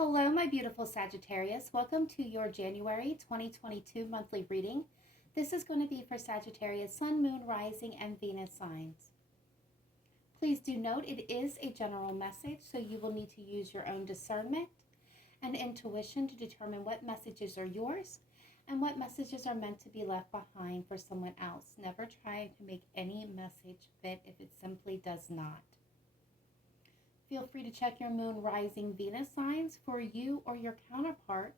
Hello, my beautiful Sagittarius. Welcome to your January 2022 monthly reading. This is going to be for Sagittarius, Sun, Moon, Rising, and Venus signs. Please do note it is a general message, so you will need to use your own discernment and intuition to determine what messages are yours and what messages are meant to be left behind for someone else. Never try to make any message fit if it simply does not. Feel free to check your Moon, Rising, Venus signs for you or your counterpart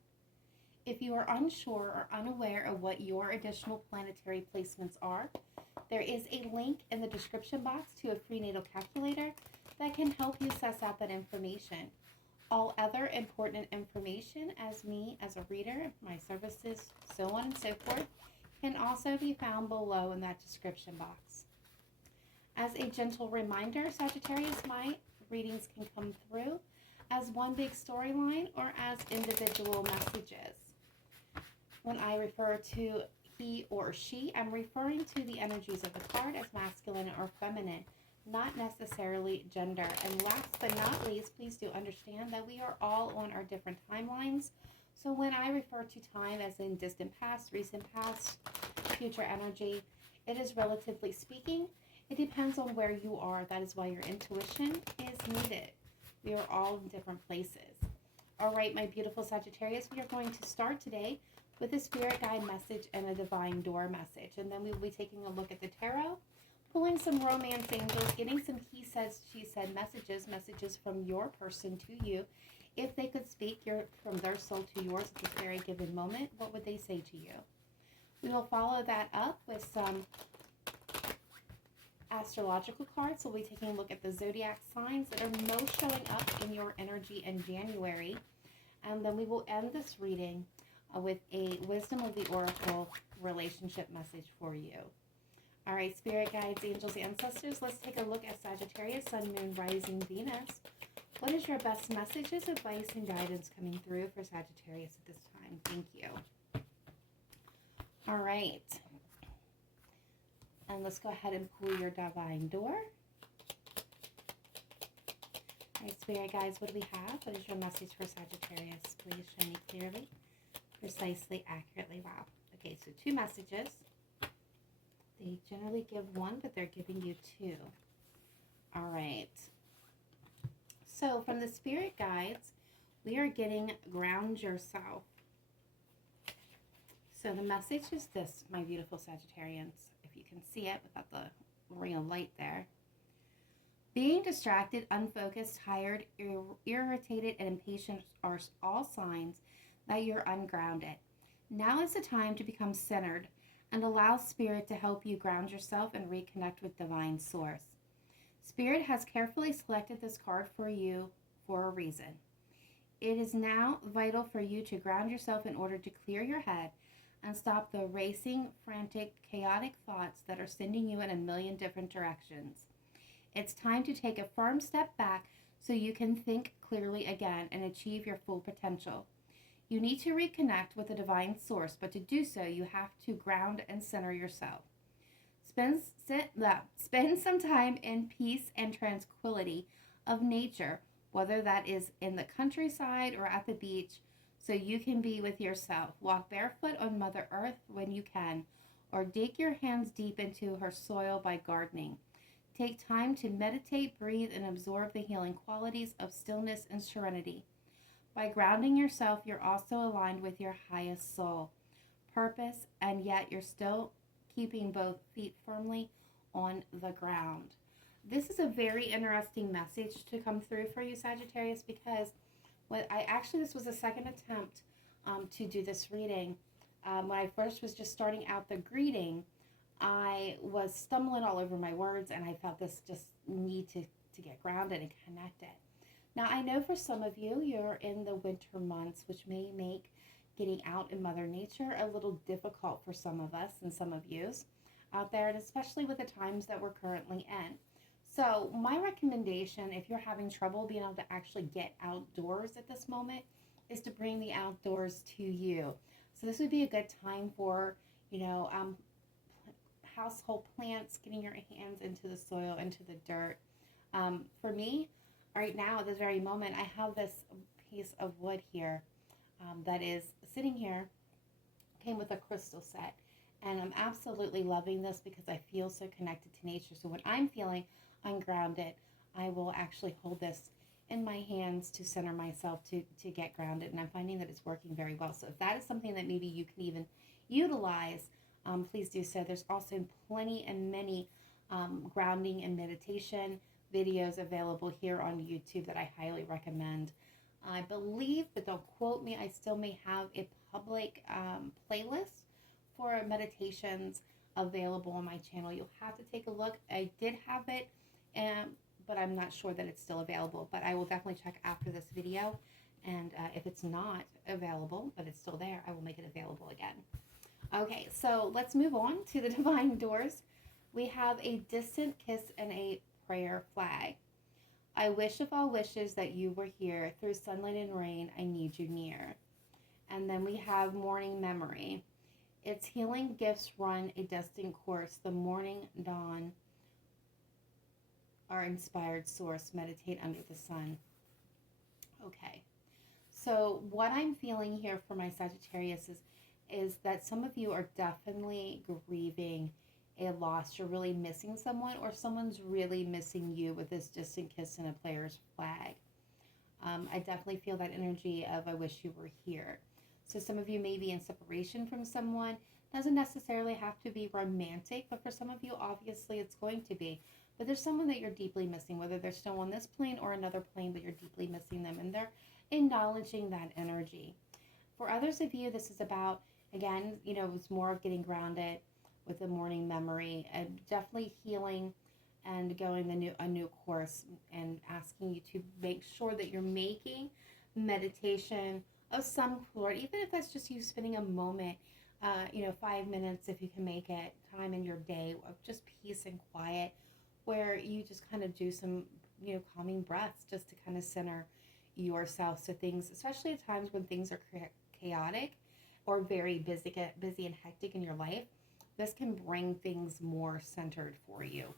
if you are unsure or unaware of what your additional planetary placements are. There is a link in the description box to a free natal calculator that can help you suss out that information. All other important information as a reader, my services, so on and so forth, can also be found below in that description box. As a gentle reminder, Sagittarius, my readings can come through as one big storyline or as individual messages. When I refer to he or she, I'm referring to the energies of the card as masculine or feminine, not necessarily gender. And last but not least, please do understand that we are all on our different timelines. So when I refer to time as in distant past, recent past, future energy, it is relatively speaking. It depends on where you are. That is why your intuition is needed. We are all in different places. All right, my beautiful Sagittarius, we are going to start today with a spirit guide message and a divine door message. And then we will be taking a look at the tarot, pulling some romance angels, getting some he said, she said messages from your person to you. If they could speak from their soul to yours at this very given moment, what would they say to you? We will follow that up with some astrological cards. So we'll be taking a look at the zodiac signs that are most showing up in your energy in January. And then we will end this reading with a Wisdom of the Oracle relationship message for you. All right, spirit guides, angels, ancestors, let's take a look at Sagittarius, Sun, Moon, Rising, Venus. What is your best messages, advice, and guidance coming through for Sagittarius at this time? Thank you. All right. And let's go ahead and pull your divine door. All right, spirit guides, what do we have? What is your message for Sagittarius? Please show me clearly, precisely, accurately. Wow. Okay, so two messages. They generally give one, but they're giving you two. All right. So from the spirit guides, we are getting ground yourself. So the message is this, my beautiful Sagittarians, if you can see it without the real light there. Being distracted, unfocused, tired, irritated, and impatient are all signs that you're ungrounded. Now is the time to become centered and allow Spirit to help you ground yourself and reconnect with Divine Source. Spirit has carefully selected this card for you for a reason. It is now vital for you to ground yourself in order to clear your head and stop the racing, frantic, chaotic thoughts that are sending you in a million different directions. It's time to take a firm step back so you can think clearly again and achieve your full potential. You need to reconnect with the divine source, but to do so, you have to ground and center yourself. Spend some time in peace and tranquility of nature, whether that is in the countryside or at the beach, so you can be with yourself. Walk barefoot on Mother Earth when you can, or dig your hands deep into her soil by gardening. Take time to meditate, breathe, and absorb the healing qualities of stillness and serenity. By grounding yourself, you're also aligned with your highest soul, purpose, and yet you're still keeping both feet firmly on the ground. This is a very interesting message to come through for you, Sagittarius, because this was a second attempt to do this reading. When I first was just starting out the greeting, I was stumbling all over my words, and I felt this just need to get grounded and connected. Now, I know for some of you, you're in the winter months, which may make getting out in Mother Nature a little difficult for some of us and some of yous out there, and especially with the times that we're currently in. So my recommendation, if you're having trouble being able to actually get outdoors at this moment, is to bring the outdoors to you. So this would be a good time for, household plants, getting your hands into the soil, into the dirt. For me, right now, at this very moment, I have this piece of wood here that is sitting here. Came with a crystal set. And I'm absolutely loving this because I feel so connected to nature. So when I'm feeling ungrounded, I will actually hold this in my hands to center myself to get grounded. And I'm finding that it's working very well. So if that is something that maybe you can even utilize, please do so. There's also plenty and many grounding and meditation videos available here on YouTube that I highly recommend. I believe, but don't quote me, I still may have a public playlist for meditations available on my channel. You'll have to take a look. I did have it, but I'm not sure that it's still available. But I will definitely check after this video. And if it's not available, but it's still there, I will make it available again. Okay, so let's move on to the divine doors. We have a distant kiss and a prayer flag. I wish of all wishes that you were here. Through sunlight and rain, I need you near. And then we have morning memory. Its healing gifts run a destined course. The morning dawn, our inspired source. Meditate under the sun. Okay. So what I'm feeling here for my Sagittarius is that some of you are definitely grieving a loss. You're really missing someone, or someone's really missing you with this distant kiss and a player's flag. I definitely feel that energy of I wish you were here. So some of you may be in separation from someone. Doesn't necessarily have to be romantic, but for some of you, obviously it's going to be. But there's someone that you're deeply missing, whether they're still on this plane or another plane, but you're deeply missing them, and they're acknowledging that energy. For others of you, this is about, again, it's more of getting grounded with the morning memory and definitely healing and going a new course, and asking you to make sure that you're making meditation of some sort, even if that's just you spending a moment, 5 minutes if you can make it, time in your day of just peace and quiet, where you just kind of do some, calming breaths just to kind of center yourself. So things, especially at times when things are chaotic or very busy and hectic in your life, this can bring things more centered for you.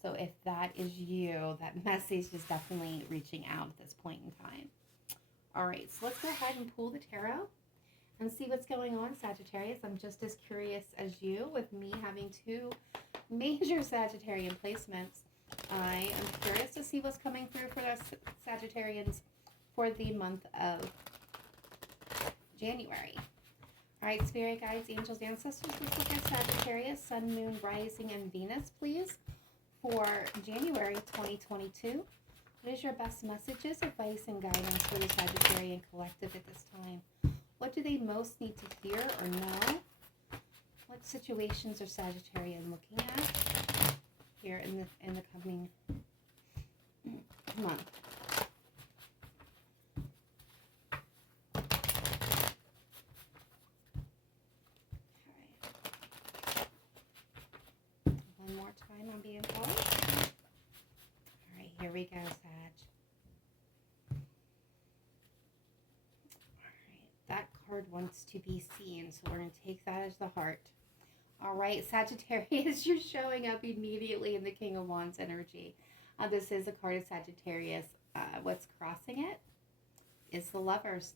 So if that is you, that message is definitely reaching out at this point in time. All right, so let's go ahead and pull the tarot and see what's going on, Sagittarius. I'm just as curious as you, with me having two major Sagittarian placements. I am curious to see what's coming through for us Sagittarians for the month of January. All right, Spirit Guides, Angels, Ancestors, let's look at Sagittarius, Sun, Moon, Rising, and Venus, please, for January 2022. What is your best messages, advice, and guidance for the Sagittarian collective at this time? What do they most need to hear or know? What situations are Sagittarian looking at here in the coming month? One more time, I'm being called. All right, here we go, Sag. That card wants to be seen, so we're going to take that as the heart. All right, Sagittarius, you're showing up immediately in the King of Wands energy. This is a card of Sagittarius. What's crossing it is the Lovers.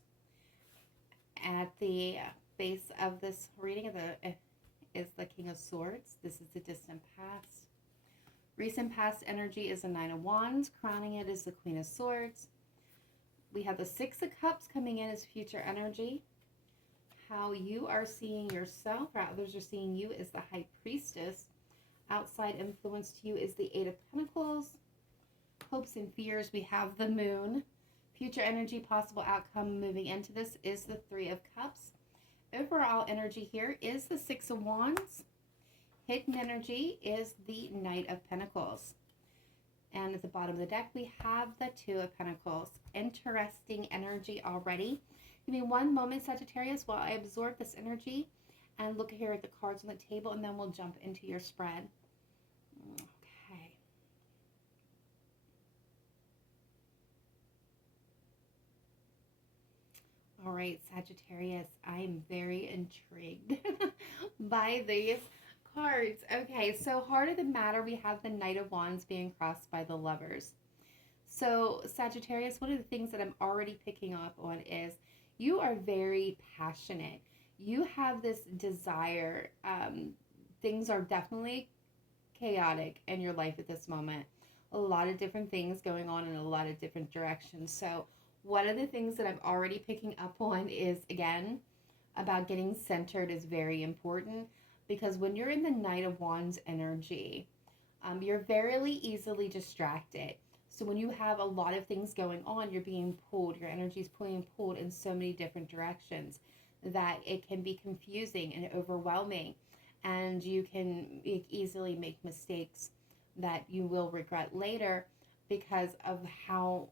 At the base of this reading is the King of Swords. This is the distant past. Recent past energy is the Nine of Wands. Crowning it is the Queen of Swords. We have the Six of Cups coming in as future energy. How you are seeing yourself, or others are seeing you, is the High Priestess. Outside influence to you is the Eight of Pentacles. Hopes and fears, we have the Moon. Future energy, possible outcome moving into this is the Three of Cups. Overall energy here is the Six of Wands. Hidden energy is the Knight of Pentacles. And at the bottom of the deck, we have the Two of Pentacles. Interesting energy already. Give me one moment, Sagittarius, while I absorb this energy and look here at the cards on the table, and then we'll jump into your spread. Okay. All right, Sagittarius, I'm very intrigued by these cards. Okay, so heart of the matter, we have the Knight of Wands being crossed by the Lovers. So, Sagittarius, one of the things that I'm already picking up on is you are very passionate. You have this desire. Things are definitely chaotic in your life at this moment. A lot of different things going on in a lot of different directions. So, one of the things that I'm already picking up on is, again, about getting centered is very important, because when you're in the Knight of Wands energy, you're very easily distracted. So when you have a lot of things going on, you're being pulled, your energy is being pulled in so many different directions that it can be confusing and overwhelming. And you can easily make mistakes that you will regret later because of how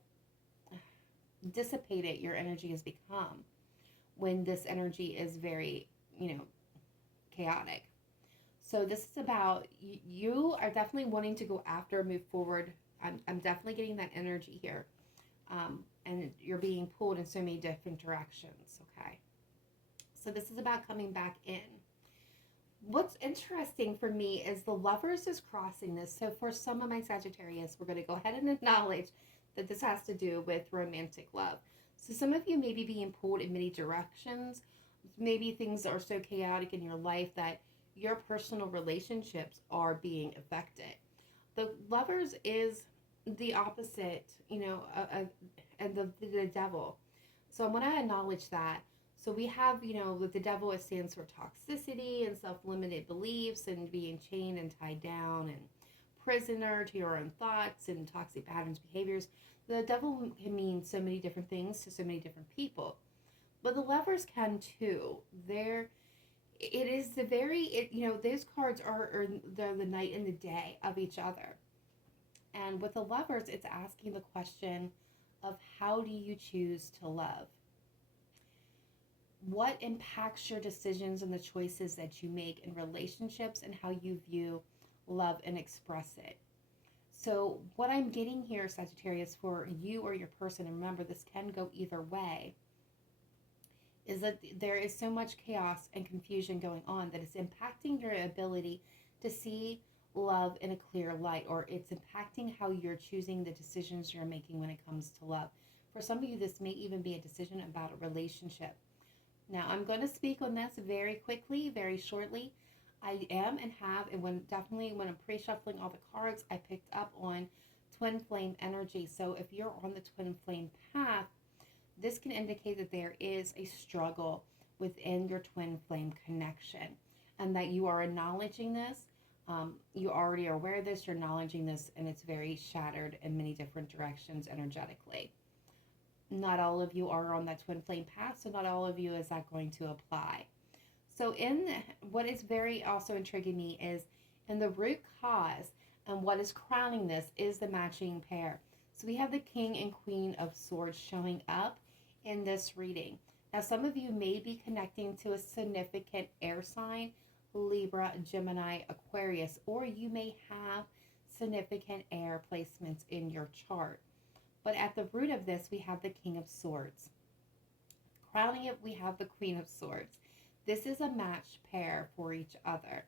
dissipated your energy has become when this energy is very, chaotic. So this is about you are definitely wanting to go after, move forward. I'm definitely getting that energy here. And you're being pulled in so many different directions. Okay. So this is about coming back in. What's interesting for me is the Lovers is crossing this. So for some of my Sagittarius, we're going to go ahead and acknowledge that this has to do with romantic love. So some of you may be being pulled in many directions. Maybe things are so chaotic in your life that your personal relationships are being affected. The Lovers is the opposite, and the devil. So I want to acknowledge that. So we have, with the devil, it stands for toxicity and self-limited beliefs and being chained and tied down and prisoner to your own thoughts and toxic patterns, behaviors. The devil can mean so many different things to so many different people. But the Lovers can too. It is the those cards are the night and the day of each other. And with the Lovers, it's asking the question of how do you choose to love? What impacts your decisions and the choices that you make in relationships and how you view love and express it? So what I'm getting here, Sagittarius, for you or your person, and remember this can go either way, is that there is so much chaos and confusion going on that it's impacting your ability to see love in a clear light, or it's impacting how you're choosing the decisions you're making when it comes to love. For some of you, this may even be a decision about a relationship. Now, I'm going to speak on this very quickly, very shortly. I am and have, and when I'm pre-shuffling all the cards, I picked up on twin flame energy. So if you're on the twin flame path, this can indicate that there is a struggle within your twin flame connection and that you are acknowledging this. You already are aware of this, you're acknowledging this, and it's very shattered in many different directions energetically. Not all of you are on that twin flame path, so not all of you is that going to apply. So what is very also intriguing me is in the root cause, and what is crowning this is the matching pair. So we have the King and Queen of Swords showing up in this reading. Now, some of you may be connecting to a significant air sign, Libra, Gemini, Aquarius, or you may have significant air placements in your chart. But at the root of this, we have the King of Swords. Crowning it, we have the Queen of Swords. This is a matched pair for each other.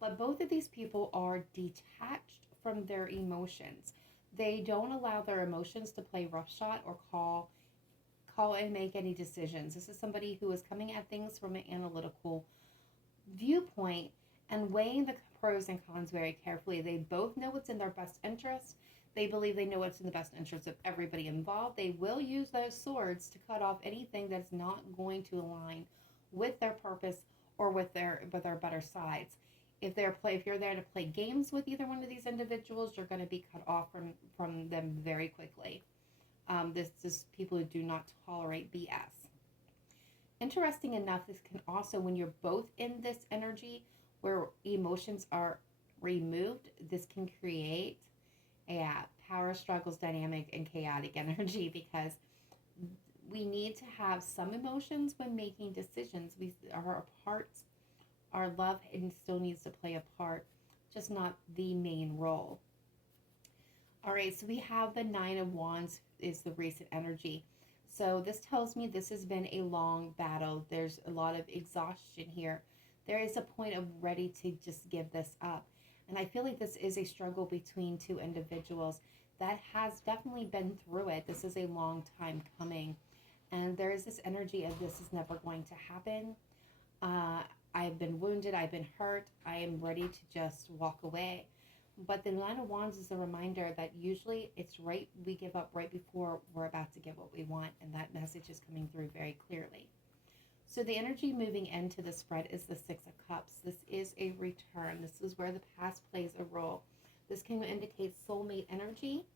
But both of these people are detached from their emotions. They don't allow their emotions to play roughshod or call and make any decisions. This is somebody who is coming at things from an analytical viewpoint and weighing the pros and cons very carefully. They both know what's in their best interest. They believe they know what's in the best interest of everybody involved. They will use those swords to cut off anything that's not going to align with their purpose or with their better sides. If you're there to play games with either one of these individuals, you're going to be cut off from them very quickly. This is people who do not tolerate BS. Interesting enough, this can also, when you're both in this energy where emotions are removed, this can create a power struggles dynamic and chaotic energy, because we need to have some emotions when making decisions. Our parts, our love, and still needs to play a part, just not the main role. All right, so we have the Nine of Wands is the recent energy. So this tells me this has been a long battle. There's a lot of exhaustion here. There is a point of ready to just give this up. And I feel like this is a struggle between two individuals. that has definitely been through it. This is a long time coming. And there is this energy of this is never going to happen. Uh, I've been wounded. I've been hurt. I am ready to just walk away. But the Nine of Wands is a reminder that usually it's right, we give up right before we're about to get what we want. And that message is coming through very clearly. So the energy moving into the spread is the Six of Cups. This is a return. This is where the past plays a role. This can indicate soulmate energy.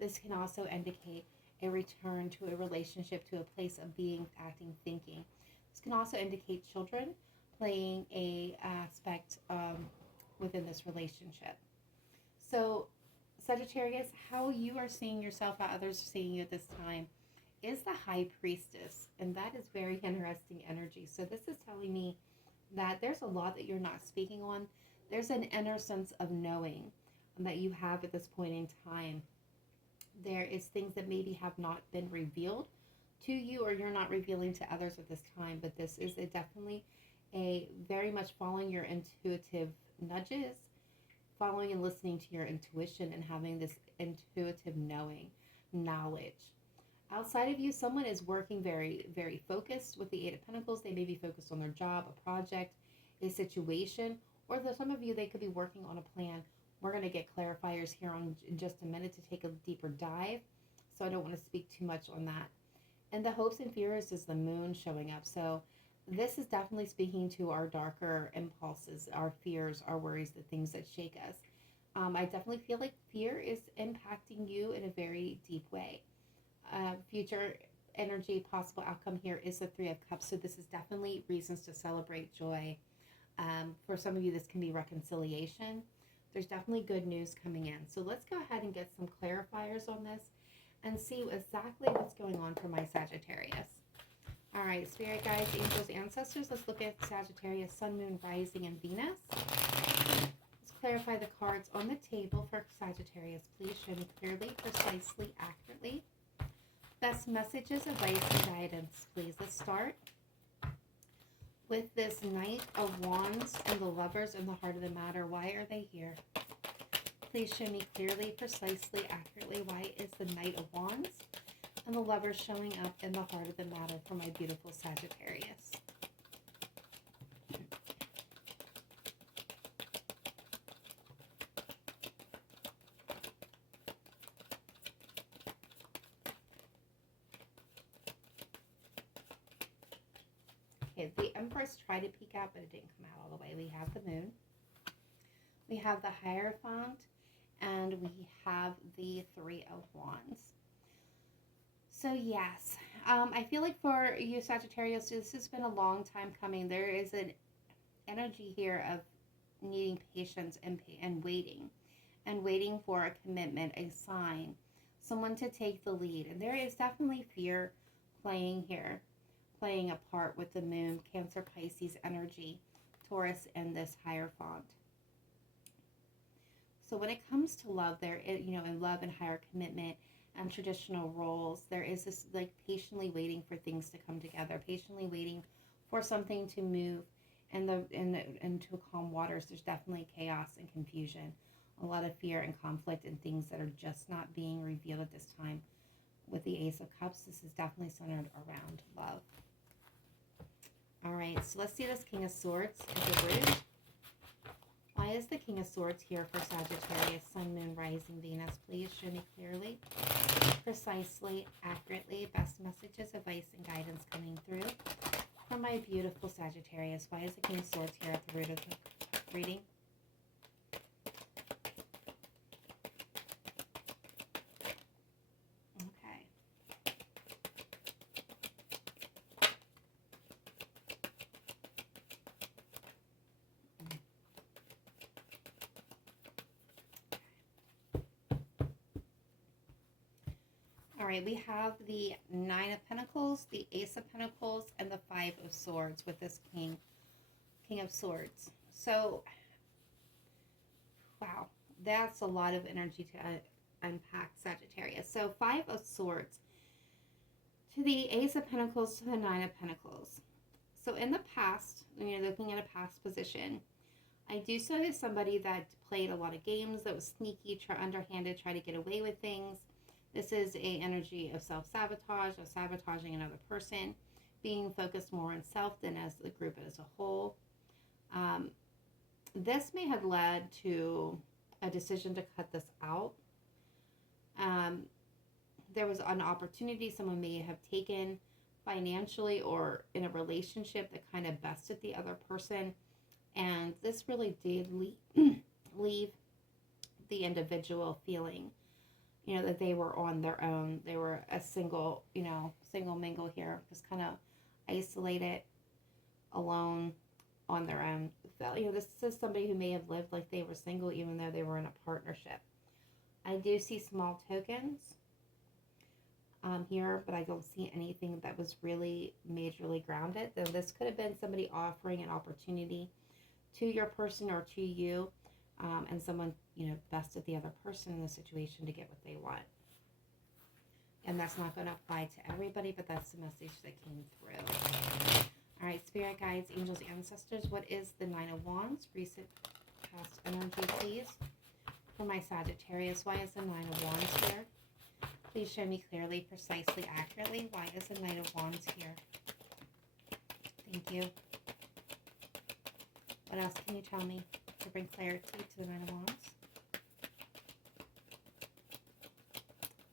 This can also indicate a return to a relationship, to a place of being, acting, thinking. This can also indicate children playing a aspect within this relationship. So Sagittarius, how you are seeing yourself, how others are seeing you at this time, is the High Priestess, and that is very interesting energy. So this is telling me that there's a lot that you're not speaking on. There's an inner sense of knowing that you have at this point in time. There is things that maybe have not been revealed to you, or you're not revealing to others at this time, but this is definitely a very much following your intuitive nudges, following and listening to your intuition, and having this intuitive knowledge. Outside of you, someone is working very, very focused with the Eight of Pentacles. They may be focused on their job, a project, a situation, or some of you, they could be working on a plan. We're going to get clarifiers here in just a minute to take a deeper dive, so I don't want to speak too much on that. And the hopes and fears is the moon showing up. So this is definitely speaking to our darker impulses, our fears, our worries, the things that shake us. I definitely feel like fear is impacting you in a very deep way. Future energy, possible outcome here is the Three of Cups. So this is definitely reasons to celebrate joy. For some of you, this can be reconciliation. There's definitely good news coming in. So let's go ahead and get some clarifiers on this and see exactly what's going on for my Sagittarius. All right, Spirit guides, angels, ancestors. Let's look at Sagittarius, Sun, Moon, Rising, and Venus. Let's clarify the cards on the table for Sagittarius. Please show me clearly, precisely, accurately. Best messages, advice, and guidance, please. Let's start with this Knight of Wands and the Lovers in the heart of the matter. Why are they here? Please show me clearly, precisely, accurately. Why is the Knight of Wands and the Lovers showing up in the heart of the matter for my beautiful Sagittarius? Okay, the Empress tried to peek out, but it didn't come out all the way. We have the Moon. We have the Hierophant, and we have the Three of Wands. So yes, I feel like for you Sagittarius, this has been a long time coming. There is an energy here of needing patience and waiting for a commitment, a sign, someone to take the lead. And there is definitely fear playing here, playing a part with the Moon, Cancer, Pisces energy, Taurus, and this Hierophant. So when it comes to love, there, in love and higher commitment and traditional roles, there is this like patiently waiting for things to come together, patiently waiting for something to move into calm waters. There's definitely chaos and confusion, a lot of fear and conflict, and things that are just not being revealed at this time. With the Ace of Cups, this is definitely centered around love. All right, so let's see this King of Swords as a bridge. Why is the King of Swords here for Sagittarius, Sun, Moon, Rising, Venus? Please show me clearly, precisely, accurately. Best messages, advice, and guidance coming through for my beautiful Sagittarius. Why is the King of Swords here at the root of the reading? All right, we have the Nine of Pentacles, the Ace of Pentacles, and the Five of Swords with this King of Swords. So, wow, that's a lot of energy to unpack, Sagittarius. So, Five of Swords to the Ace of Pentacles to the Nine of Pentacles. So, in the past, when you're looking at a past position, I do so as somebody that played a lot of games, that was sneaky, underhanded, try to get away with things. This is a energy of self-sabotage, of sabotaging another person, being focused more on self than as the group as a whole. This may have led to a decision to cut this out. There was an opportunity someone may have taken financially or in a relationship that kind of bested the other person. And this really did leave the individual feeling, that they were on their own. They were a single mingle here, just kind of isolated, alone, on their own. This is somebody who may have lived like they were single even though they were in a partnership. I do see small tokens here, but I don't see anything that was really majorly grounded. Then this could have been somebody offering an opportunity to your person or to you, and someone, bested the other person in the situation to get what they want. And that's not going to apply to everybody, but that's the message that came through. All right, spirit guides, angels, ancestors, what is the Nine of Wands? Recent past energy, please. For my Sagittarius, why is the Nine of Wands here? Please show me clearly, precisely, accurately. Why is the Knight of Wands here? Thank you. What else can you tell me to bring clarity to the Nine of Wands?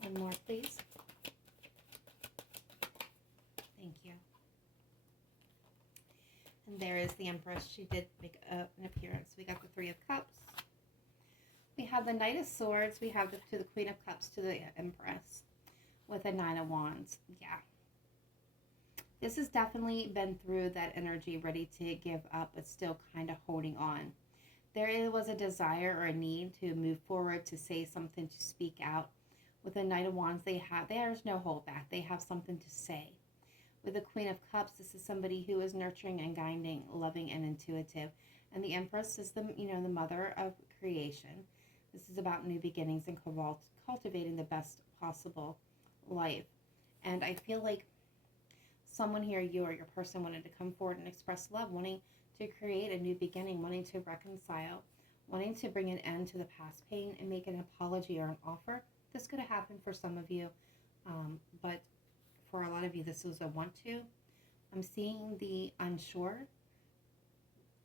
One more, please. Thank you. And there is the Empress. She did make an appearance. We got the Three of Cups. We have the Knight of Swords. We have the Queen of Cups to the Empress with a Nine of Wands. Yeah. This has definitely been through that energy, ready to give up, but still kind of holding on. There was a desire or a need to move forward, to say something, to speak out. With the Knight of Wands, there's no holdback. They have something to say. With the Queen of Cups, this is somebody who is nurturing and guiding, loving and intuitive. And the Empress is the mother of creation. This is about new beginnings and cultivating the best possible life. And I feel like someone here, you or your person, wanted to come forward and express love, wanting to create a new beginning, wanting to reconcile, wanting to bring an end to the past pain and make an apology or an offer. This could have happened for some of you, but for a lot of you, this was a want to. I'm seeing the unsure,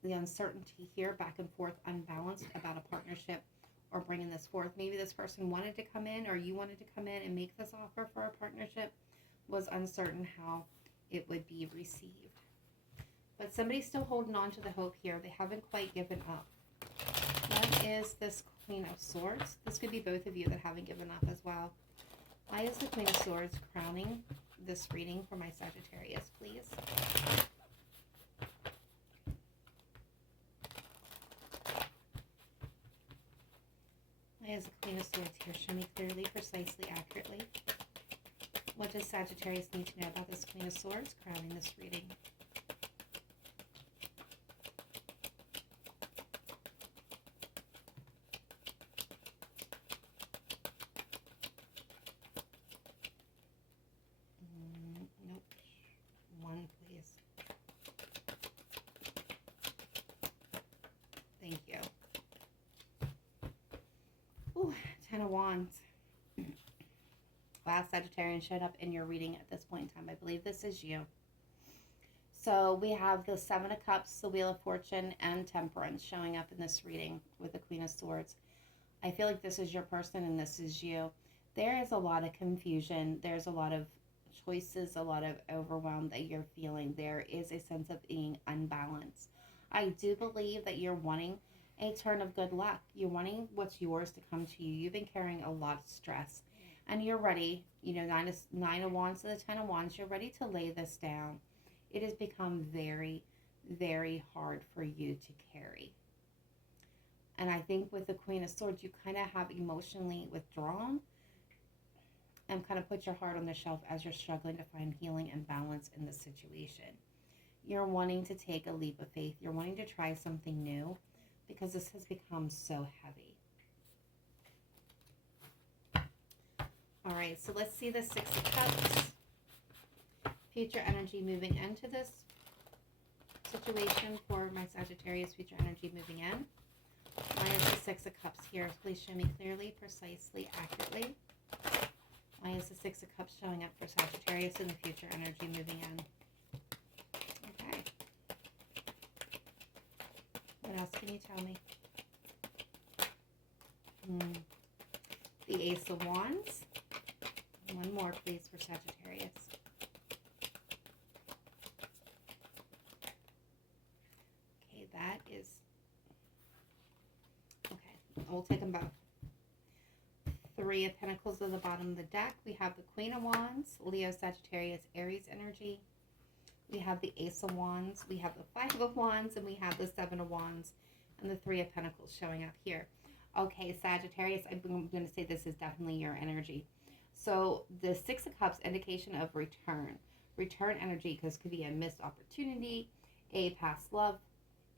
the uncertainty here, back and forth, unbalanced about a partnership or bringing this forth. Maybe this person wanted to come in, or you wanted to come in and make this offer for a partnership, was uncertain how it would be received. But somebody's still holding on to the hope here. They haven't quite given up. What is this Queen of Swords? This could be both of you that haven't given up as well. Why is the Queen of Swords crowning this reading for my Sagittarius, please? Why is the Queen of Swords here? Show me clearly, precisely, accurately. What does Sagittarius need to know about this Queen of Swords crowning this reading? Nope. One, please. Thank you. Ooh, Ten of Wands. Wow, Sagittarian showed up in your reading at this point in time. I believe this is you. So we have the Seven of Cups, the Wheel of Fortune, and Temperance showing up in this reading with the Queen of Swords. I feel like this is your person and this is you. There is a lot of confusion. There's a lot of choices, a lot of overwhelm that you're feeling. There is a sense of being unbalanced. I do believe that you're wanting a turn of good luck. You're wanting what's yours to come to you. You've been carrying a lot of stress. And you're ready, Nine of Wands to the Ten of Wands, you're ready to lay this down. It has become very, very hard for you to carry. And I think with the Queen of Swords, you kind of have emotionally withdrawn and kind of put your heart on the shelf as you're struggling to find healing and balance in this situation. You're wanting to take a leap of faith. You're wanting to try something new because this has become so heavy. All right, so let's see the Six of Cups. Future energy moving into this situation for my Sagittarius future energy moving in. Why is the Six of Cups here? Please show me clearly, precisely, accurately. Why is the Six of Cups showing up for Sagittarius in the future energy moving in? Okay. What else can you tell me? The Ace of Wands. One more, please, for Sagittarius. Okay, that is... Okay, we'll take them both. Three of Pentacles at the bottom of the deck. We have the Queen of Wands, Leo, Sagittarius, Aries energy. We have the Ace of Wands. We have the Five of Wands, and we have the Seven of Wands and the Three of Pentacles showing up here. Okay, Sagittarius, I'm going to say this is definitely your energy. So the Six of Cups, indication of return. Return energy, because it could be a missed opportunity, a past love,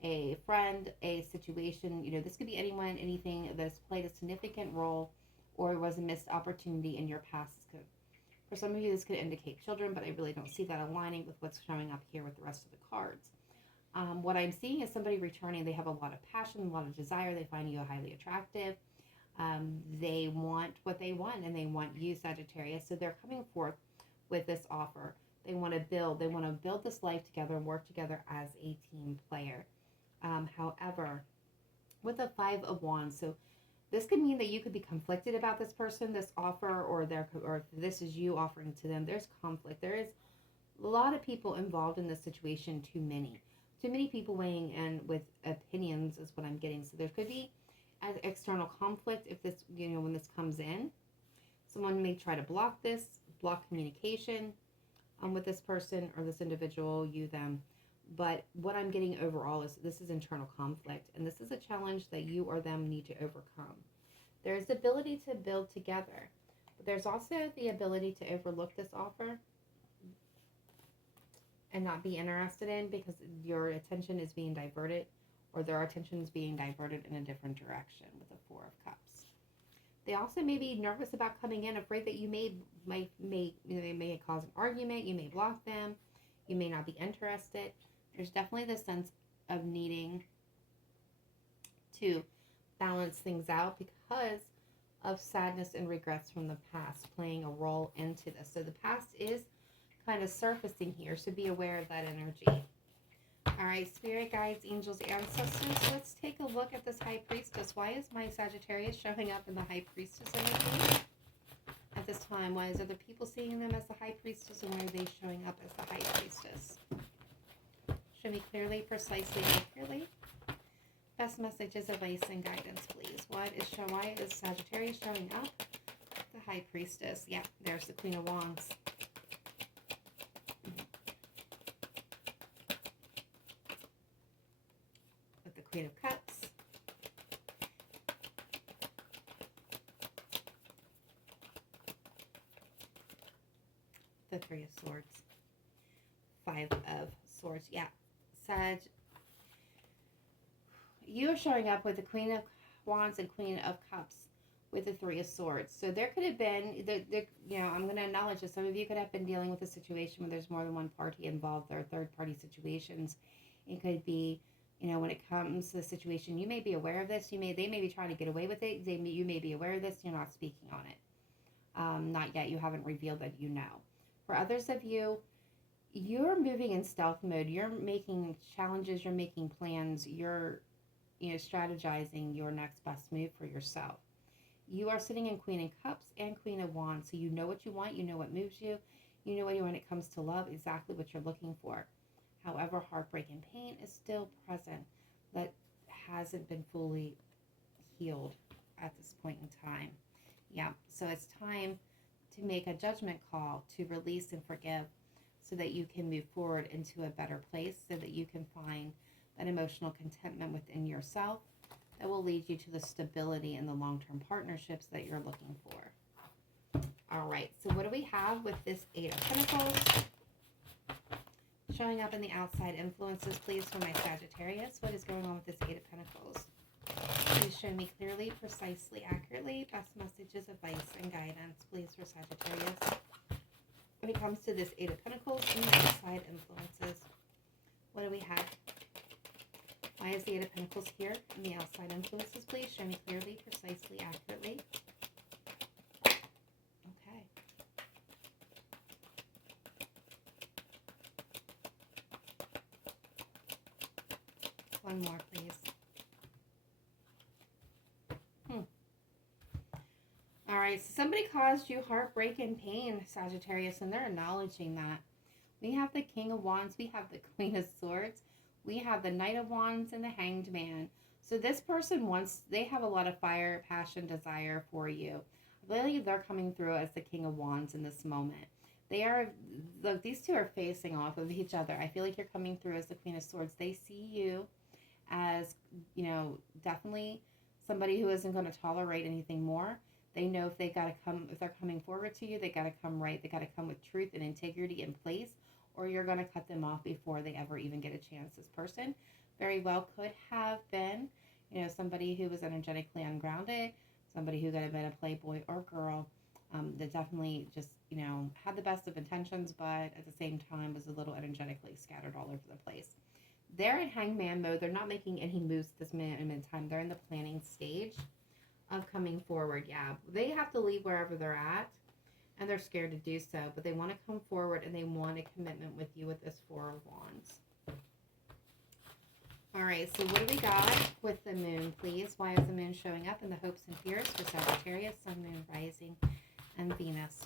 a friend, a situation. You know, this could be anyone, anything that's played a significant role or was a missed opportunity in your past. For some of you, this could indicate children, but I really don't see that aligning with what's showing up here with the rest of the cards. What I'm seeing is somebody returning. They have a lot of passion, a lot of desire. They find you highly attractive. They want what they want, and they want you, Sagittarius. So they're coming forth with this offer. They want to build. They want to build this life together, work together as a team player. However, with the Five of Wands, so this could mean that you could be conflicted about this person, this offer, or this is you offering to them. There's conflict. There is a lot of people involved in this situation. Too many people weighing in with opinions is what I'm getting. So there could be an external conflict if this, you know, when this comes in. Someone may try to block communication with this person or this individual, you, them. But what I'm getting overall is this is internal conflict, and this is a challenge that you or them need to overcome. There's the ability to build together, but there's also the ability to overlook this offer and not be interested in, because your attention is being diverted, or their attention is being diverted in a different direction with the Four of Cups. They also may be nervous about coming in, afraid that you may cause an argument. You may block them. You may not be interested. There's definitely this sense of needing to balance things out because of sadness and regrets from the past playing a role into this. So the past is kind of surfacing here, so be aware of that energy. All right, spirit guides, angels, ancestors. Let's take a look at this High Priestess. Why is my Sagittarius showing up in the High Priestess energy at this time? Why is other people seeing them as the High Priestess, and why are they showing up as the High Priestess? Show me clearly, precisely, accurately. Best messages, advice, and guidance, please. Why is Sagittarius showing up? The High Priestess. Yeah, there's the Queen of Wands. With the Queen of Cups. The Three of Swords. Five of Swords. Yeah. Sag, you are showing up with the Queen of Wands and Queen of Cups with the Three of Swords. So there could have been, you know, I'm going to acknowledge that some of you could have been dealing with a situation where there's more than one party involved. There are third-party situations. It could be, you know, when it comes to the situation, you may be aware of this. They may be trying to get away with it. You may be aware of this. You're not speaking on it. Not yet. You haven't revealed that you know. For others of you, you're moving in stealth mode. You're making challenges. You're making plans. You're, you know, strategizing your next best move for yourself. You are sitting in Queen of Cups and Queen of Wands. So you know what you want. You know what moves you. You know when it comes to love, exactly what you're looking for. However, heartbreak and pain is still present that hasn't been fully healed at this point in time. Yeah, so it's time to make a judgment call to release and forgive, so that you can move forward into a better place, so that you can find that emotional contentment within yourself that will lead you to the stability and the long-term partnerships that you're looking for. All right, so what do we have with this Eight of Pentacles? Showing up in the outside influences, please, for my Sagittarius. What is going on with this Eight of Pentacles? Please show me clearly, precisely, accurately. Best messages, advice, and guidance, please, for Sagittarius. When it comes to this Eight of Pentacles and the outside influences, what do we have? Why is the Eight of Pentacles here? And the outside influences, please. Show me clearly, precisely, accurately. Okay. One more, please. All right, so somebody caused you heartbreak and pain, Sagittarius, and they're acknowledging that. We have the King of Wands, we have the Queen of Swords, we have the Knight of Wands, and the Hanged Man. So this person they have a lot of fire, passion, desire for you. I believe they're coming through as the King of Wands in this moment. Look, these two are facing off of each other. I feel like you're coming through as the Queen of Swords. They see you as, definitely somebody who isn't going to tolerate anything more. They know if they're coming forward to you, they got to come right. They got to come with truth and integrity in place, or you're going to cut them off before they ever even get a chance. This person very well could have been, somebody who was energetically ungrounded, somebody who could have been a playboy or girl that definitely just, had the best of intentions, but at the same time was a little energetically scattered all over the place. They're in hangman mode. They're not making any moves this minute in time. They're in the planning stage of coming forward. Yeah, they have to leave wherever they're at, and they're scared to do so, but they want to come forward and they want a commitment with you with this Four of Wands. All right, so what do we got with the moon, please? Why is the moon showing up in the hopes and fears for Sagittarius, Sun, Moon, Rising, and Venus?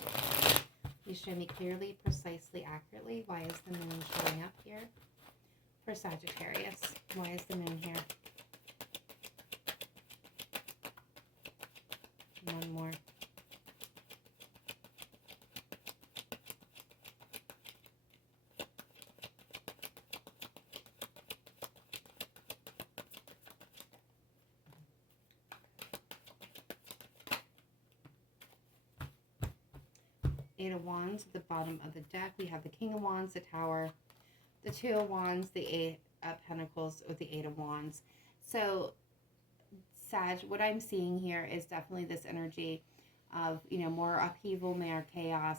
Please show me clearly, precisely, accurately. Why is the moon showing up here for Sagittarius? Why is the moon here? One more. Eight of Wands at the bottom of the deck. We have the King of Wands, the Tower, the Two of Wands, the Eight of Pentacles with the Eight of Wands. So Sag, what I'm seeing here is definitely this energy of, more upheaval, more chaos.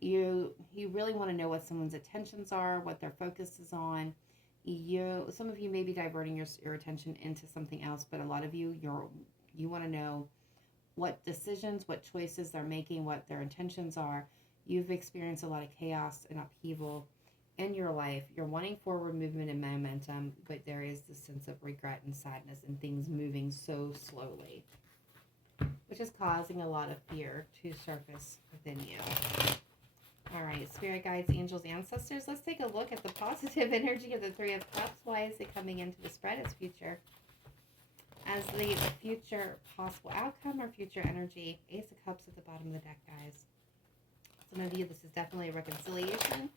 You really want to know what someone's intentions are, what their focus is on. Some of you may be diverting your attention into something else, but a lot of you want to know what decisions, what choices they're making, what their intentions are. You've experienced a lot of chaos and upheaval in your life. You're wanting forward movement and momentum, but there is this sense of regret and sadness and things moving so slowly, which is causing a lot of fear to surface within you. All right, Spirit Guides, Angels, Ancestors. Let's take a look at the positive energy of the Three of Cups. Why is it coming into the spread as the future possible outcome or future energy? Ace of Cups at the bottom of the deck, guys. Some of you, this is definitely a reconciliation,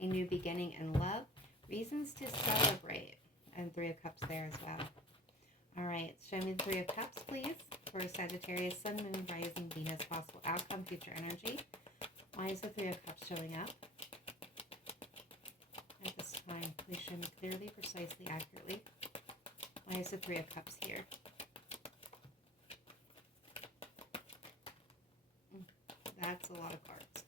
a new beginning in love, reasons to celebrate, and Three of Cups there as well. All right, show me the Three of Cups, please, for Sagittarius, Sun, Moon, Rising, Venus, possible outcome, future energy. Why is the Three of Cups showing up at this time? Please show me clearly, precisely, accurately. Why is the Three of Cups here? That's a lot of cards.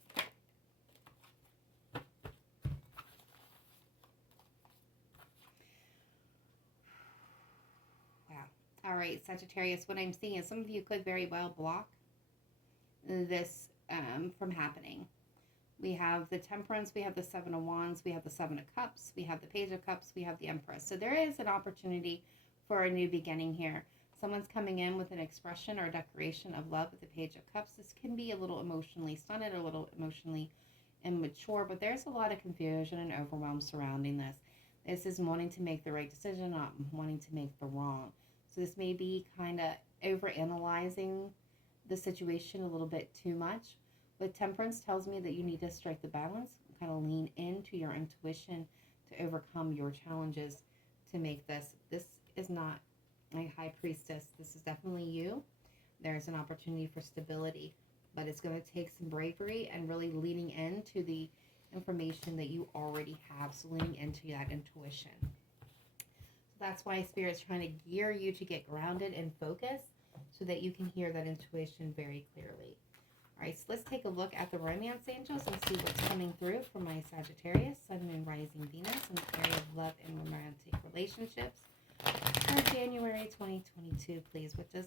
Wow. All right, Sagittarius, what I'm seeing is some of you could very well block this from happening. We have the Temperance, we have the Seven of Wands, we have the Seven of Cups, we have the Page of Cups, we have the Empress. So there is an opportunity for a new beginning here. Someone's coming in with an expression or a declaration of love with the Page of Cups. This can be a little emotionally stunted, a little emotionally immature, but there's a lot of confusion and overwhelm surrounding this. This is wanting to make the right decision, not wanting to make the wrong. So this may be kind of overanalyzing the situation a little bit too much. But Temperance tells me that you need to strike the balance, kind of lean into your intuition to overcome your challenges to make this. This is not a High Priestess. This is definitely you. There's an opportunity for stability, but it's going to take some bravery and really leaning into the information that you already have. So leaning into that intuition. So that's why Spirit's trying to gear you to get grounded and focused so that you can hear that intuition very clearly. All right, so let's take a look at the Romance Angels and see what's coming through for my Sagittarius, Sun, Moon, Rising, Venus in the area of love and romantic relationships. For January 2022, please. What does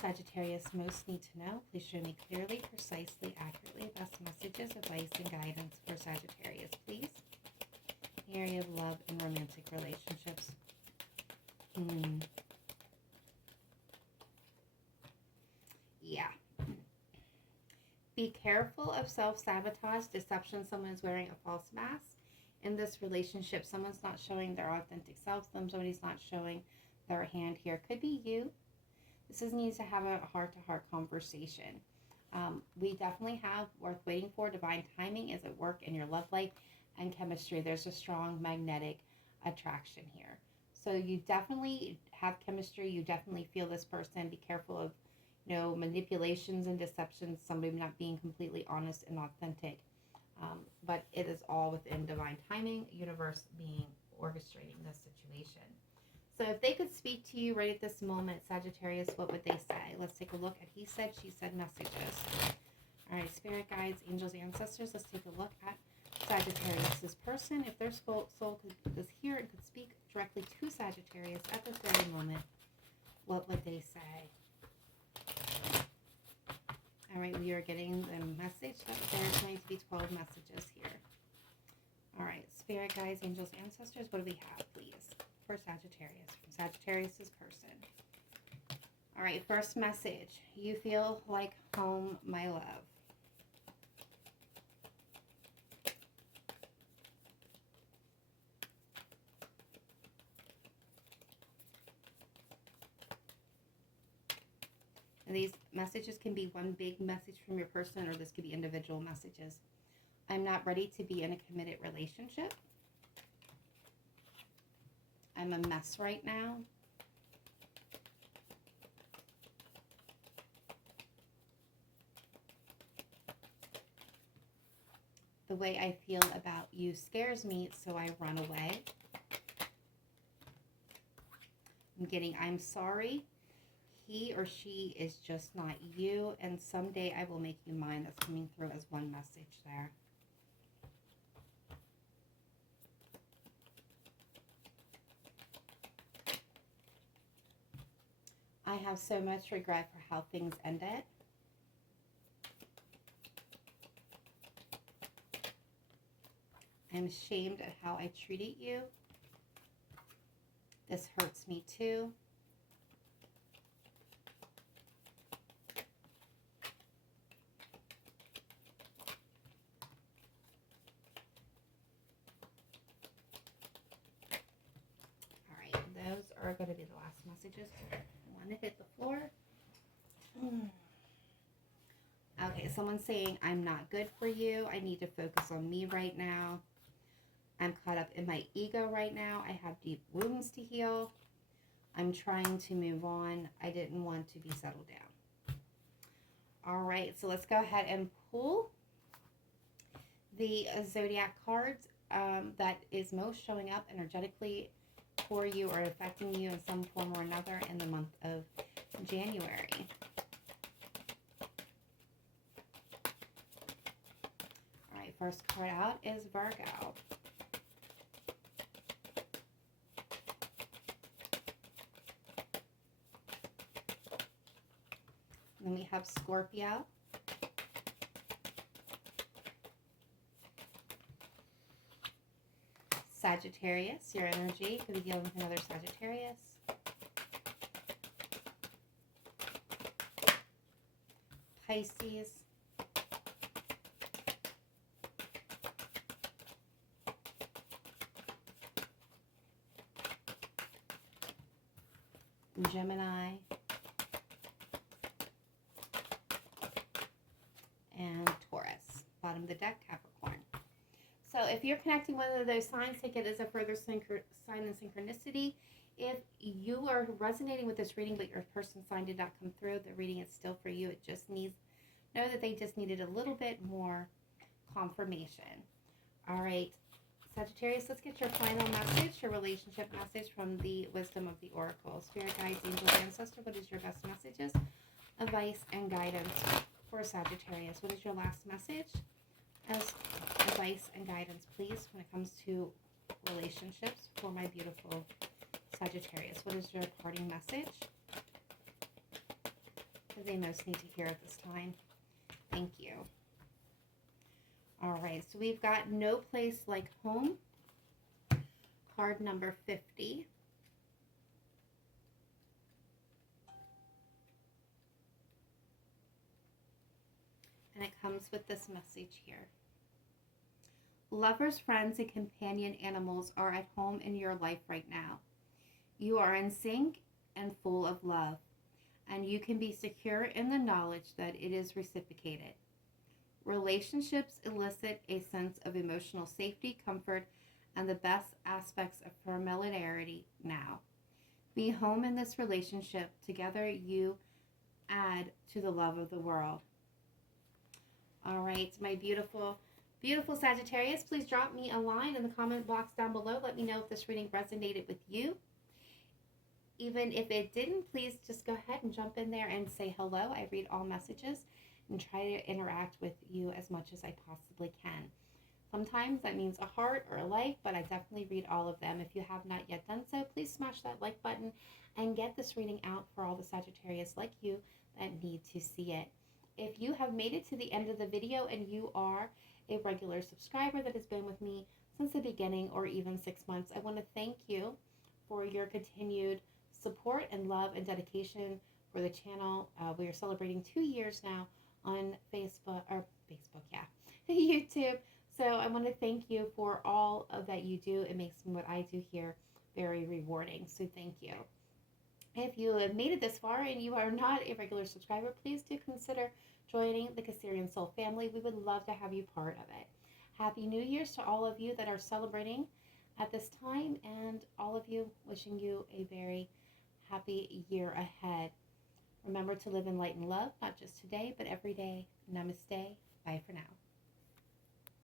Sagittarius most need to know? Please show me clearly, precisely, accurately. Best messages, advice, and guidance for Sagittarius, please. Area of love and romantic relationships. Yeah. Be careful of self-sabotage, deception. Someone is wearing a false mask. In this relationship, someone's not showing their authentic self. Somebody's not showing their hand here. Could be you. This is needs to have a heart-to-heart conversation. We definitely have worth waiting for. Divine timing is at work in your love life and chemistry. There's a strong magnetic attraction here. So you definitely have chemistry. You definitely feel this person. Be careful of, manipulations and deceptions. Somebody not being completely honest and authentic. But it is all within divine timing. Universe being orchestrating this situation. So if they could speak to you right at this moment, Sagittarius, what would they say? Let's take a look at he said, she said messages. All right, spirit guides, angels, ancestors. Let's take a look at Sagittarius' person. If their soul was here and could speak directly to Sagittarius at this very moment, what would they say? All right, we are getting the message that there's going to be 12 messages here. All right, spirit guides, angels, ancestors. What do we have, please, for Sagittarius, from Sagittarius' person? All right, first message. You feel like home, my love. And these messages can be one big message from your person, or this could be individual messages. I'm not ready to be in a committed relationship. I'm a mess right now. The way I feel about you scares me, so I run away. I'm getting, I'm sorry. He or she is just not you, and someday I will make you mine. That's coming through as one message there. I have so much regret for how things ended. I'm ashamed at how I treated you. This hurts me too. Those are going to be the last messages. I want to hit the floor. Okay, someone's saying, I'm not good for you. I need to focus on me right now. I'm caught up in my ego right now. I have deep wounds to heal. I'm trying to move on. I didn't want to be settled down. All right, so let's go ahead and pull the zodiac cards that is most showing up energetically for you or affecting you in some form or another in the month of January. All right, first card out is Virgo. Then we have Scorpio. Sagittarius, your energy could be dealing with another Sagittarius. Pisces. Gemini. And Taurus. Bottom of the deck, Capricorn. So if you're connecting one of those signs, take it as a further sign and synchronicity. If you are resonating with this reading, but your person sign did not come through, the reading is still for you. It just needs, know that they just needed a little bit more confirmation. All right, Sagittarius, let's get your final message, your relationship message from the wisdom of the oracle. Spirit guides, angels, ancestor, what is your best messages, advice, and guidance for Sagittarius? What is your last message as advice and guidance, please, when it comes to relationships for my beautiful Sagittarius, what is your parting message that they most need to hear at this time? Thank you. All right, so we've got No Place Like Home, card number 50. And it comes with this message here. Lovers, friends, and companion animals are at home in your life right now. You are in sync and full of love, and you can be secure in the knowledge that it is reciprocated. Relationships elicit a sense of emotional safety, comfort, and the best aspects of familiarity now. Be home in this relationship. Together you add to the love of the world. All right, my beautiful, beautiful Sagittarius, please drop me a line in the comment box down below. Let me know if this reading resonated with you. Even if it didn't, please just go ahead and jump in there and say hello. I read all messages and try to interact with you as much as I possibly can. Sometimes that means a heart or a like, but I definitely read all of them. If you have not yet done so, please smash that like button and get this reading out for all the Sagittarius like you that need to see it. If you have made it to the end of the video and you are a regular subscriber that has been with me since the beginning or even 6 months, I want to thank you for your continued support and love and dedication for the channel. We are celebrating 2 years now on YouTube. So I want to thank you for all of that you do. It makes what I do here very rewarding. So thank you. If you have made it this far and you are not a regular subscriber, please do consider joining the Cancerian Soul family. We would love to have you part of it. Happy New Year's to all of you that are celebrating at this time, and all of you, wishing you a very happy year ahead. Remember to live in light and love, not just today, but every day. Namaste. Bye for now.